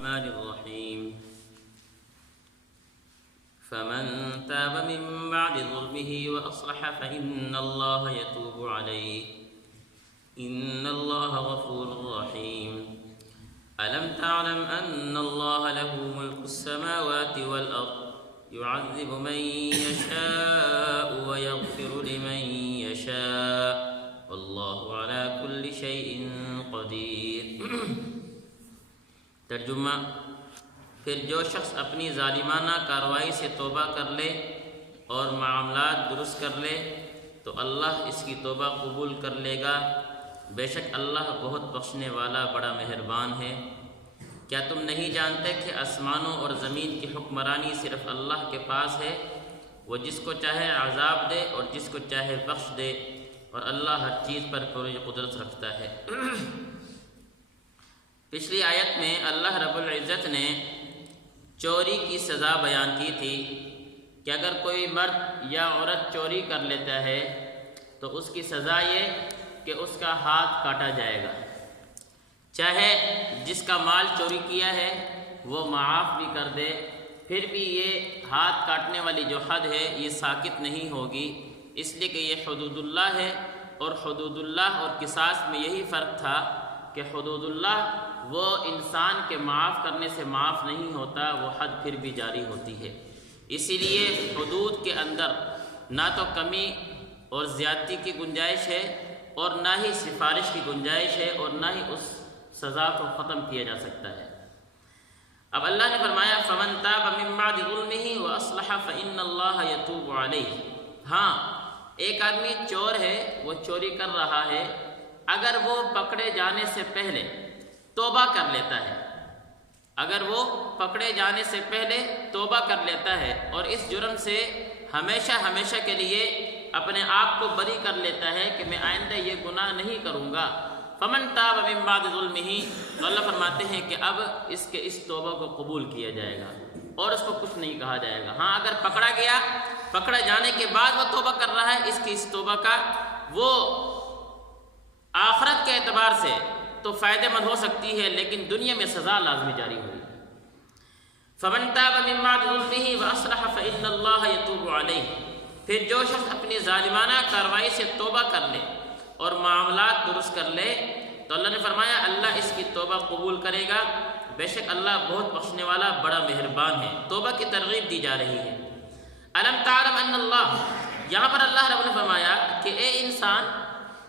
الرحمن الرحيم فمن تاب من بعد ظلمه وأصلح فإن الله يتوب عليه إن الله غفور رحيم ألم تعلم أن الله له ملك السماوات والأرض يعذب من يشاء ويغفر لمن يشاء والله على كل شيء قدير۔ ترجمہ: پھر جو شخص اپنی ظالمانہ کارروائی سے توبہ کر لے اور معاملات درست کر لے تو اللہ اس کی توبہ قبول کر لے گا، بے شک اللہ بہت بخشنے والا بڑا مہربان ہے۔ کیا تم نہیں جانتے کہ آسمانوں اور زمین کی حکمرانی صرف اللہ کے پاس ہے؟ وہ جس کو چاہے عذاب دے اور جس کو چاہے بخش دے، اور اللہ ہر چیز پر پوری قدرت رکھتا ہے۔ پچھلی آیت میں اللہ رب العزت نے چوری کی سزا بیان کی تھی کہ اگر کوئی مرد یا عورت چوری کر لیتا ہے تو اس کی سزا یہ کہ اس کا ہاتھ کاٹا جائے گا، چاہے جس کا مال چوری کیا ہے وہ معاف بھی کر دے، پھر بھی یہ ہاتھ کاٹنے والی جو حد ہے یہ ساکت نہیں ہوگی، اس لیے کہ یہ حدود اللہ ہے، اور حدود اللہ اور قصاص میں یہی فرق تھا کہ حدود اللہ وہ انسان کے معاف کرنے سے معاف نہیں ہوتا، وہ حد پھر بھی جاری ہوتی ہے۔ اسی لیے حدود کے اندر نہ تو کمی اور زیادتی کی گنجائش ہے اور نہ ہی سفارش کی گنجائش ہے، اور نہ ہی اس سزا کو ختم کیا جا سکتا ہے۔ اب اللہ نے فرمایا فَمَن تَابَ مِن بَعْدِ ظُلْمِهِ وَأَصْلَحَ فَإِنَّ اللَّهَ يَتُوبُ عَلَيْهِ۔ ہاں، ایک آدمی چور ہے، وہ چوری کر رہا ہے، اگر وہ پکڑے جانے سے پہلے توبہ کر لیتا ہے، اگر وہ پکڑے جانے سے پہلے توبہ کر لیتا ہے اور اس جرم سے ہمیشہ ہمیشہ کے لیے اپنے آپ کو بری کر لیتا ہے کہ میں آئندہ یہ گناہ نہیں کروں گا، فمن تاب من بعد ظلمہ، تو اللہ فرماتے ہیں کہ اب اس کے اس توبہ کو قبول کیا جائے گا اور اس کو کچھ نہیں کہا جائے گا۔ ہاں، اگر پکڑا گیا، پکڑے جانے کے بعد وہ توبہ کر رہا ہے، اس کی اس توبہ کا وہ آخرت کے اعتبار سے تو فائدہ مند ہو سکتی ہے، لیکن دنیا میں سزا لازمی جاری ہوئی۔ فمن تاب من بعد ظلمہ واصلح فإن اللہ یتوب علیہ، پھر جو شخص اپنی ظالمانہ کارروائی سے توبہ کر لے اور معاملات درست کر لے تو اللہ نے فرمایا اللہ اس کی توبہ قبول کرے گا، بے شک اللہ بہت بخشنے والا بڑا مہربان ہے۔ توبہ کی ترغیب دی جا رہی ہے۔ الم تعلم ان اللہ، یہاں پر اللہ رب نے فرمایا کہ اے انسان،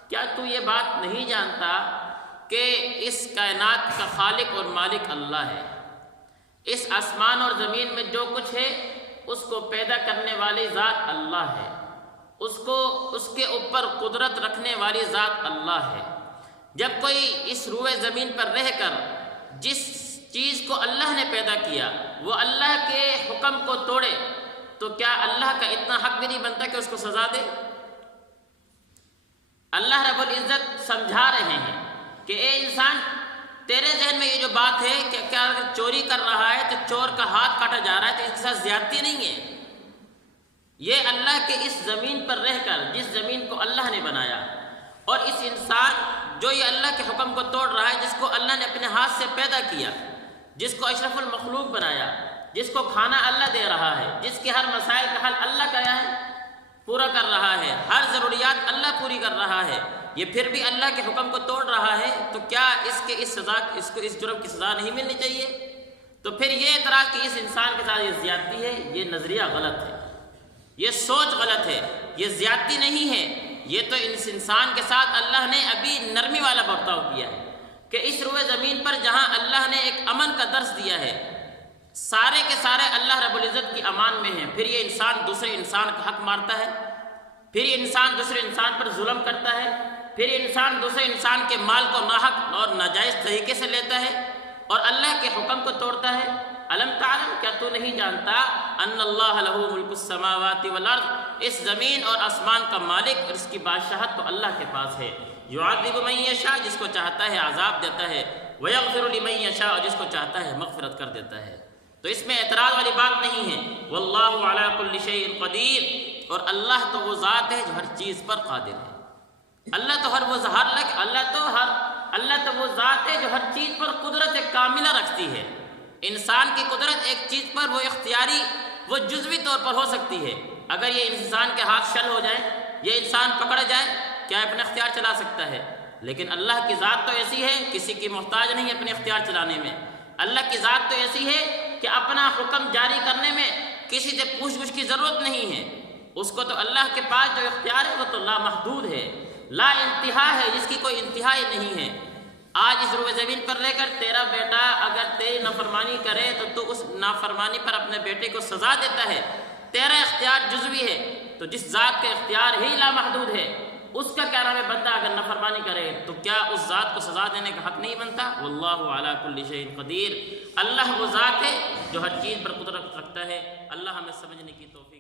کیا تو یہ بات نہیں جانتا کہ اس کائنات کا خالق اور مالک اللہ ہے؟ اس آسمان اور زمین میں جو کچھ ہے اس کو پیدا کرنے والی ذات اللہ ہے، اس کے اوپر قدرت رکھنے والی ذات اللہ ہے۔ جب کوئی اس روئے زمین پر رہ کر جس چیز کو اللہ نے پیدا کیا وہ اللہ کے حکم کو توڑے تو کیا اللہ کا اتنا حق بھی نہیں بنتا کہ اس کو سزا دے؟ اللہ رب العزت سمجھا رہے ہیں کہ اے انسان، تیرے ذہن میں یہ جو بات ہے کہ کیا اگر چوری کر رہا ہے تو چور کا ہاتھ کاٹا جا رہا ہے تو اس کے ساتھ زیادتی نہیں ہے؟ یہ اللہ کے اس زمین پر رہ کر، جس زمین کو اللہ نے بنایا، اور اس انسان جو یہ اللہ کے حکم کو توڑ رہا ہے، جس کو اللہ نے اپنے ہاتھ سے پیدا کیا، جس کو اشرف المخلوق بنایا، جس کو کھانا اللہ دے رہا ہے، جس کے ہر مسائل کا حل اللہ کیا ہے پورا کر رہا ہے، ہر ضروریات اللہ پوری کر رہا ہے، یہ پھر بھی اللہ کے حکم کو توڑ رہا ہے، تو کیا اس کو اس جرم کی سزا نہیں ملنی چاہیے؟ تو پھر یہ اعتراض کہ اس انسان کے ساتھ یہ زیادتی ہے، یہ نظریہ غلط ہے، یہ سوچ غلط ہے، یہ زیادتی نہیں ہے، یہ تو اس انسان کے ساتھ اللہ نے ابھی نرمی والا برتاؤ کیا ہے کہ اس روئے زمین پر جہاں اللہ نے ایک امن کا درس دیا ہے، سارے کے سارے اللہ رب العزت کی امان میں ہیں، پھر یہ انسان دوسرے انسان کا حق مارتا ہے، پھر یہ انسان دوسرے انسان پر ظلم کرتا ہے، پھر یہ انسان دوسرے انسان کے مال کو ناحق اور ناجائز طریقے سے لیتا ہے اور اللہ کے حکم کو توڑتا ہے۔ الم تعلم، کیا تو نہیں جانتا ان اللہ لہ ملک السماوات والارض، اس زمین اور آسمان کا مالک اور اس کی بادشاہت تو اللہ کے پاس ہے۔ یعذب من یشاء، جس کو چاہتا ہے عذاب دیتا ہے، ویغفر لمن یشاء، اور جس کو چاہتا ہے مغفرت کر دیتا ہے۔ تو اس میں اعتراض والی بات نہیں ہے۔ واللہ علی کل شیء قدیر، اور اللہ تو وہ ذات ہے جو ہر چیز پر قادر ہے۔ اللہ تو وہ ذات ہے جو ہر چیز پر قدرت کاملہ رکھتی ہے۔ انسان کی قدرت ایک چیز پر وہ اختیاری، وہ جزوی طور پر ہو سکتی ہے۔ اگر یہ انسان کے ہاتھ شل ہو جائے، یہ انسان پکڑ جائے، کیا اپنے اختیار چلا سکتا ہے؟ لیکن اللہ کی ذات تو ایسی ہے، کسی کی محتاج نہیں اپنے اختیار چلانے میں۔ اللہ کی ذات تو ایسی ہے کہ اپنا حکم جاری کرنے میں کسی سے پوچھ گچھ کی ضرورت نہیں ہے۔ اس کو تو اللہ کے پاس جو اختیار ہے وہ تو لامحدود ہے، لا انتہا ہے، جس کی کوئی انتہا ہی نہیں ہے۔ آج اس روئے زمین پر رہ کر تیرا بیٹا اگر تیری نافرمانی کرے تو اس نافرمانی پر اپنے بیٹے کو سزا دیتا ہے۔ تیرا اختیار جزوی ہے، تو جس ذات کا اختیار ہی لامحدود ہے، اس کا کیا نام ہے بندہ اگر نافرمانی کرے تو کیا اس ذات کو سزا دینے کا حق نہیں بنتا؟ واللہ علی کل شیء قدیر۔ اللہ وہ ذات ہے جو ہر چیز پر قدرت رکھتا ہے۔ اللہ ہمیں سمجھنے کی توفیق